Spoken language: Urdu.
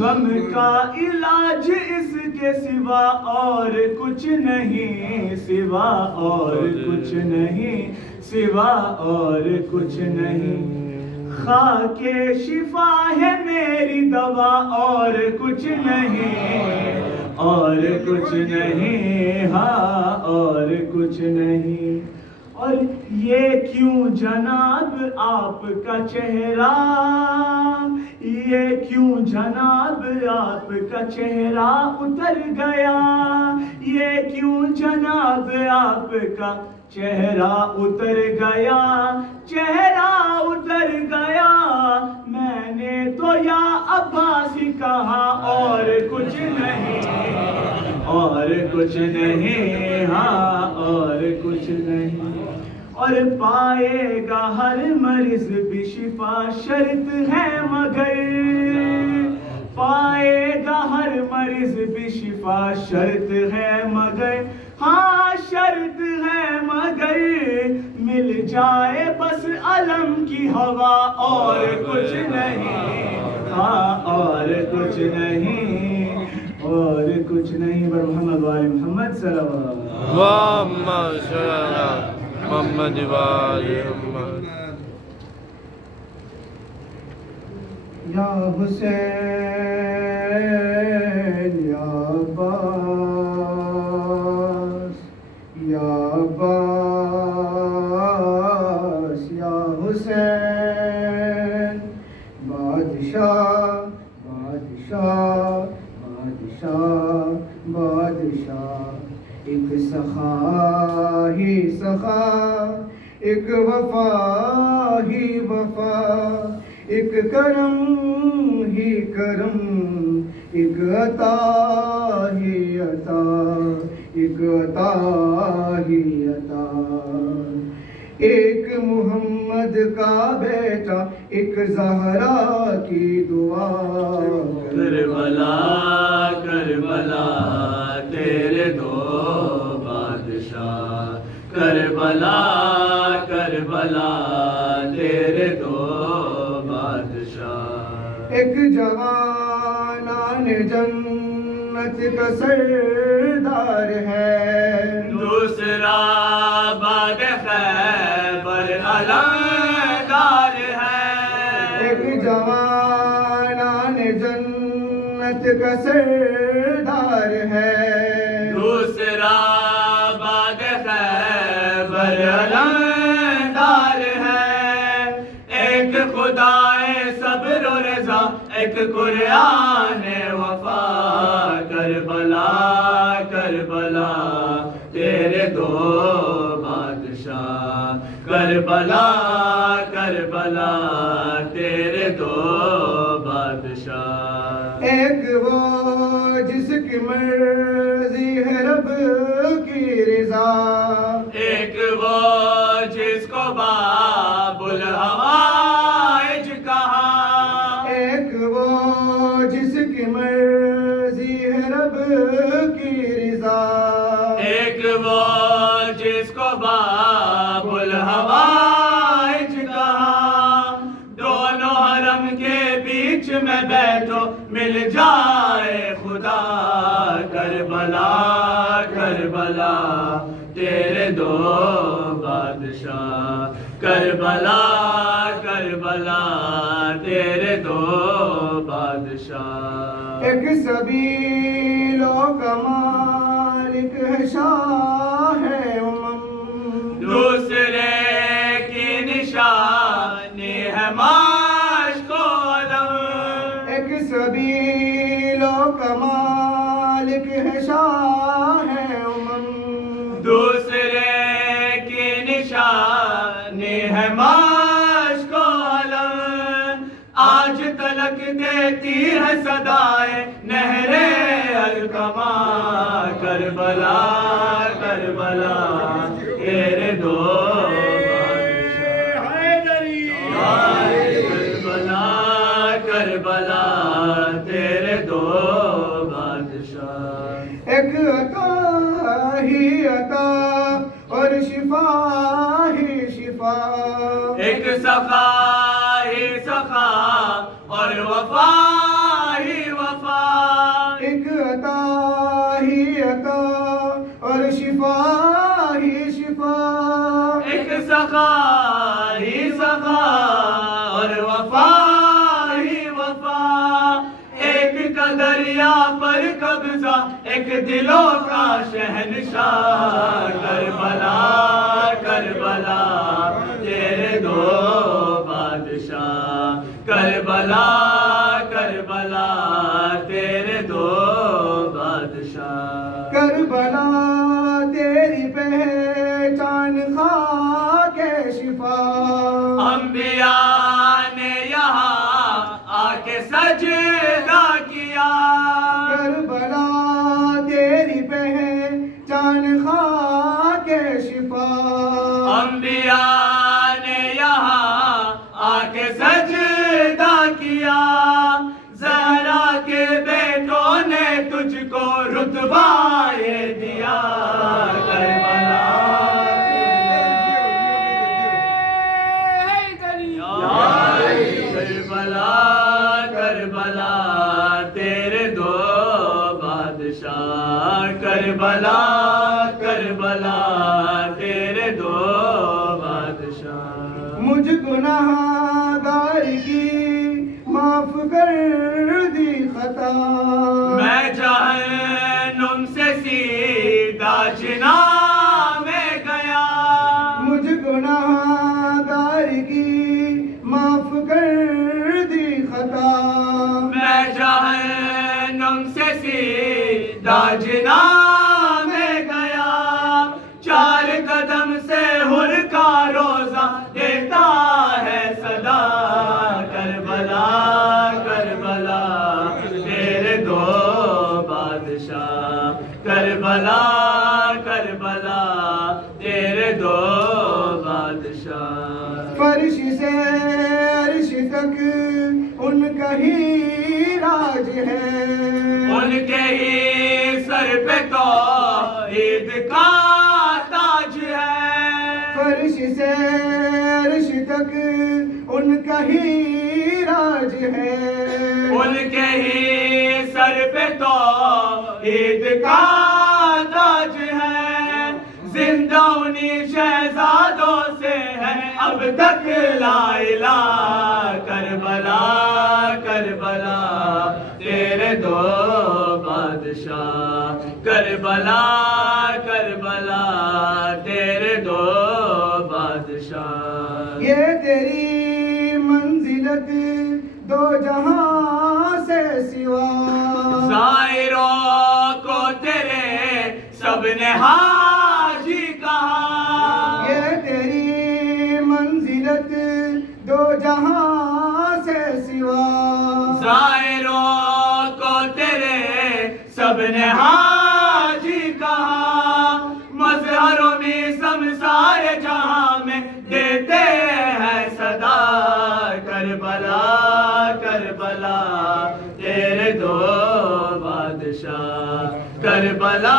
غم کا علاج اس کے سوا اور کچھ نہیں، سوا اور کچھ نہیں، سوا اور کچھ نہیں، خاک شفا ہے میری دوا اور کچھ نہیں، اور کچھ نہیں، ہاں اور کچھ نہیں۔ اور یہ کیوں جناب آپ کا چہرہ، یہ کیوں جناب آپ کا چہرہ اتر گیا، یہ کیوں جناب آپ کا چہرہ اتر گیا، چہرہ اتر گیا، میں نے تو یا عباس ہی کہا اور کچھ نہیں، اور کچھ نہیں، ہاں اور کچھ نہیں۔ اور پائے گا ہر مریض بھی شفا شرط ہے مگر، پائے گا ہر مریض بھی شفا شرط ہے مگر، ہاں شرط ہے مگر، مل جائے بس علم کی ہوا اور کچھ نہیں، ہاں اور کچھ نہیں، اور کچھ نہیں۔ بر محمد وآل محمد صلوات اللہم صلی علی محمد وآل محمد۔ یا حسین یا عباس، یا عباس یا حسین، بادشاہ بادشاہ بادشاہ بادشاہ، ایک سخا ہی سخا، ایک وفا ہی وفا، ایک کرم ہی کرم، ایک عطا ہی عطا، ایک عطا ہی عطا، ایک محمد کا بیٹا، ایک زہرا کی دعا، کربلا کربلا تیرے دو بادشاہ، کربلا کربلا تیرے دو بادشاہ، ایک جوانان جنت کا سردار ہے، دوسرا باد خیبر علمدار ہے، ایک جوانان جنت کا سردار ہے، دوسرا باد خیبر علمدار ہے، ایک خدائے صبر و رضا، ایک قرآن وفا، کربلا کربلا تیرے دو بادشاہ، کربلا کربلا تیرے دو بادشاہ، ایک وہ جس کی مرضی ہے رب کی رضا، ایک وہ جس کو باب الحوائج کہا، ایک وہ جس کی مرضی ہے رب کی رضا، ایک وہ جس کو باب الحوائج کہا، دونوں حرم کے بیچ میں بیٹھو مل جائے خدا، کربلا کربلا تیرے دو بادشاہ، کربلا کربلا تیرے دو بادشاہ، ایک سبیلوں کا مالک ہے شاہ ہے امم، دوسرے کی نشانی ہے مشق و علم، ایک سبیلوں کا مالک ہے ہے شاہ امم، دوسرے کی نشانی ہے مشک و علم، آج تلک دیتی ہے صدائے نہر الکما، کربلا کربلا تیرے دو کربلا کربلا تیرے دو بادشاہ، ایک عطا ہی عطا اور شفا ہی شفا، ایک سخا ہی سخا اور وفا ہی وفا، ایک عطا ہی عطا اور شفا ہی شفا، ایک سخا ہی سخا اور وفا ہی وفا، ایک کا دریا پر قبضہ ایک دلوں کا شہنشاہ، کربلا کربلا تیرے دو بادشاہ، کربلا کربلا تیرے دو بادشاہ، کربلا تیری پہچان خاک شفا، انبیاء نے یہاں آ کے سجدہ کیا، کربلا تیری پہچان خاک شفا، انبیاء نے یہاں آ کے سجدہ کیا، زہرا کے بیٹوں نے تجھ کو رتبہ یہ دیا، کربلا کربلا کربلا تیرے دو بادشاہ، کربلا کربلا تیرے دو بادشاہ، مجھ گناہ گار کی معاف کر دی خطا، میں جہنم سے سیدھا جنا میں گیا، مجھ گناہ گار کی معاف کر دی خطا، میں جہنم سے سیدھا جنا میں گیا، چار قدم سے ہر کا روزہ دیتا ہے صدا، کربلا کربلا تیرے دو بادشاہ، کربلا کربلا تیرے دو بادشاہ، فرش سے عرش تک ان کا ہی راج ہے، ان کے ہی سر پہ توحید کا تاج ہے، فرش سے عرش تک ان کا ہی راج ہے، ان کے ہی سر پہ توحید کا تاج ہے، زندہ انہی شہزادوں سے ہے اب تک لا الہ، کربلا کربلا تیرے دو بادشاہ، کربلا کربلا تیرے دو بادشاہ، یہ تیری منزلت دو جہاں سے سوا، زائروں کو تیرے سب نے حاجی کہا، یہ تیری منزلت دو جہاں سے سوا، زائروں کو تیرے سب نے حاجی کہا، مظہروں میں سمسار جہاں میں دیتے ہیں صدا، کربلا کربلا تیرے دو بادشاہ، کربلا